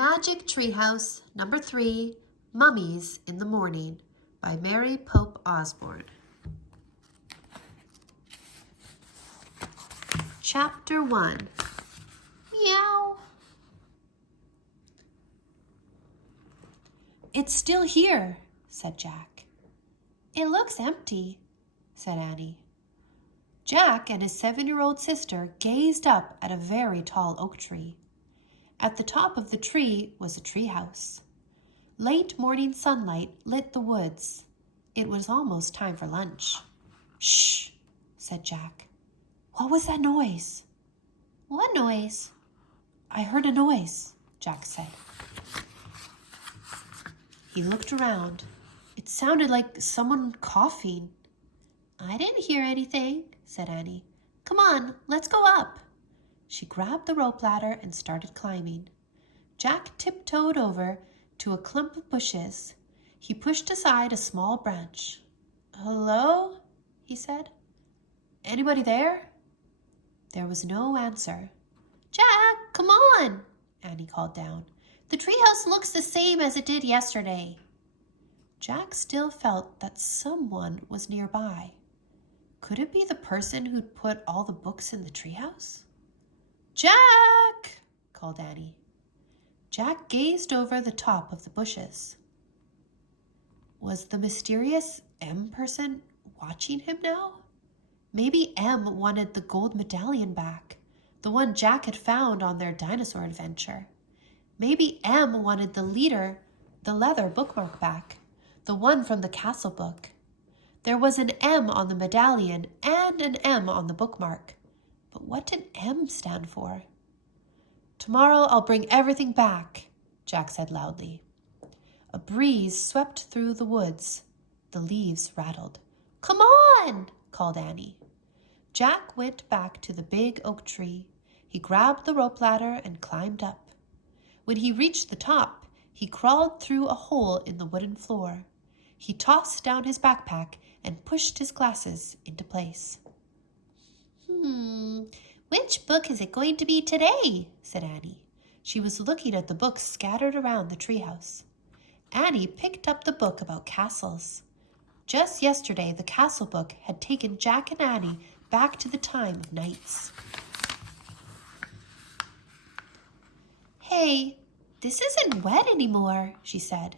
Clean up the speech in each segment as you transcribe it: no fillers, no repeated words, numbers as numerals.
Magic Treehouse, number 3, Mummies in the Morning by Mary Pope Osborne. Chapter 1. Meow. "It's still here," said Jack. "It looks empty," said Annie. Jack and his 7-year-old sister gazed up at a very tall oak tree. At the top of the tree was a treehouse. Late morning sunlight lit the woods. It was almost time for lunch. "Shh," said Jack. "What was that noise?" "What noise?" "I heard a noise," Jack said. He looked around. It sounded like someone coughing. "I didn't hear anything," said Annie. "Come on, let's go up." She grabbed the rope ladder and started climbing. Jack tiptoed over to a clump of bushes. He pushed aside a small branch. "Hello?" he said. "Anybody there?" There was no answer. "Jack, come on," Annie called down. "The treehouse looks the same as it did yesterday." Jack still felt that someone was nearby. Could it be the person who'd put all the books in the treehouse? "Jack!" called Annie. Jack gazed over the top of the bushes. Was the mysterious M person watching him now? Maybe M wanted the gold medallion back, the one Jack had found on their dinosaur adventure. Maybe M wanted the leather bookmark back, the one from the castle book. There was an M on the medallion and an M on the bookmark. But what did M stand for? "Tomorrow I'll bring everything back," Jack said loudly. A breeze swept through the woods. The leaves rattled. "Come on!" called Annie. Jack went back to the big oak tree. He grabbed the rope ladder and climbed up. When he reached the top, he crawled through a hole in the wooden floor. He tossed down his backpack and pushed his glasses into place. "Which book is it going to be today?" said Annie. She was looking at the books scattered around the treehouse. Annie picked up the book about castles. Just yesterday, the castle book had taken Jack and Annie back to the time of knights. "Hey, this isn't wet anymore," she said.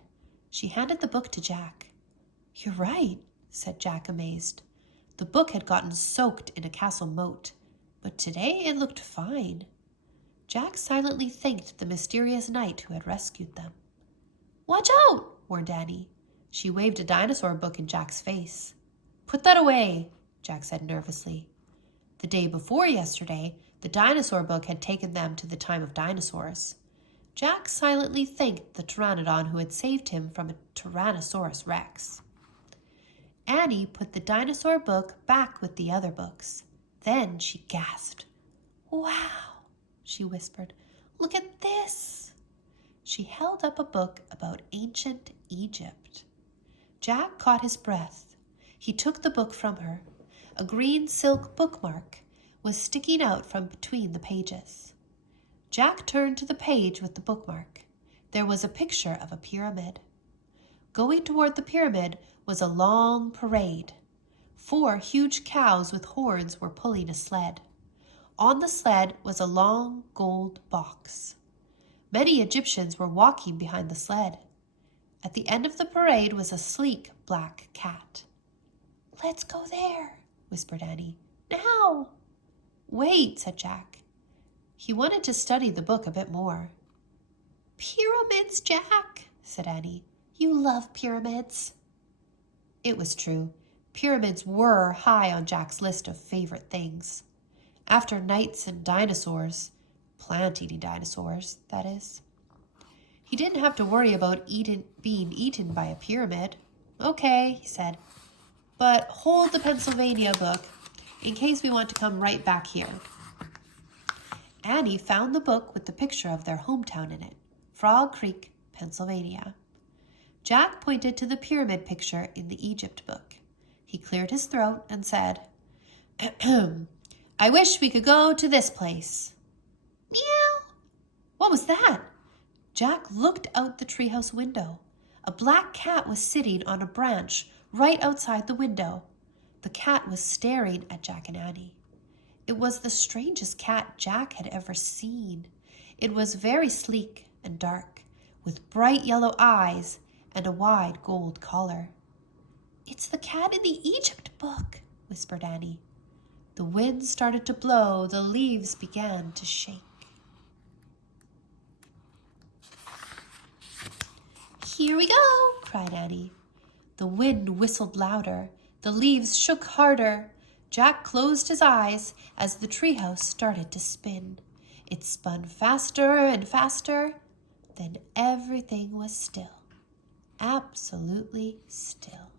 She handed the book to Jack. "You're right," said Jack, amazed. The book had gotten soaked in a castle moat, but today it looked fine. Jack silently thanked the mysterious knight who had rescued them. "Watch out," warned Annie. She waved a dinosaur book in Jack's face. "Put that away," Jack said nervously. The day before yesterday, the dinosaur book had taken them to the time of dinosaurs. Jack silently thanked the pteranodon who had saved him from a Tyrannosaurus Rex. Annie put the dinosaur book back with the other books. Then she gasped. "Wow," she whispered. "Look at this." She held up a book about ancient Egypt. Jack caught his breath. He took the book from her. A green silk bookmark was sticking out from between the pages. Jack turned to the page with the bookmark. There was a picture of a pyramid. Going toward the pyramid was a long parade. 4 huge cows with horns were pulling a sled. On the sled was a long gold box. Many Egyptians were walking behind the sled. At the end of the parade was a sleek black cat. "Let's go there," whispered Annie. "Now." "Wait," said Jack. He wanted to study the book a bit more. "Pyramids, Jack," said Annie. "You love pyramids." It was true. Pyramids were high on Jack's list of favorite things. After knights and dinosaurs, plant-eating dinosaurs, that is. He didn't have to worry about being eaten by a pyramid. "Okay," he said, "but hold the Pennsylvania book in case we want to come right back here." Annie found the book with the picture of their hometown in it, Frog Creek, Pennsylvania. Jack pointed to the pyramid picture in the Egypt book. He cleared his throat and said, "I wish we could go to this place." "Meow." "What was that?" Jack looked out the treehouse window. A black cat was sitting on a branch right outside the window. The cat was staring at Jack and Annie. It was the strangest cat Jack had ever seen. It was very sleek and dark, with bright yellow eyes and a wide gold collar. "It's the cat in the Egypt book," whispered Annie. The wind started to blow, the leaves began to shake. "Here we go," cried Annie. The wind whistled louder, the leaves shook harder. Jack closed his eyes as the treehouse started to spin. It spun faster and faster. Then everything was still, absolutely still.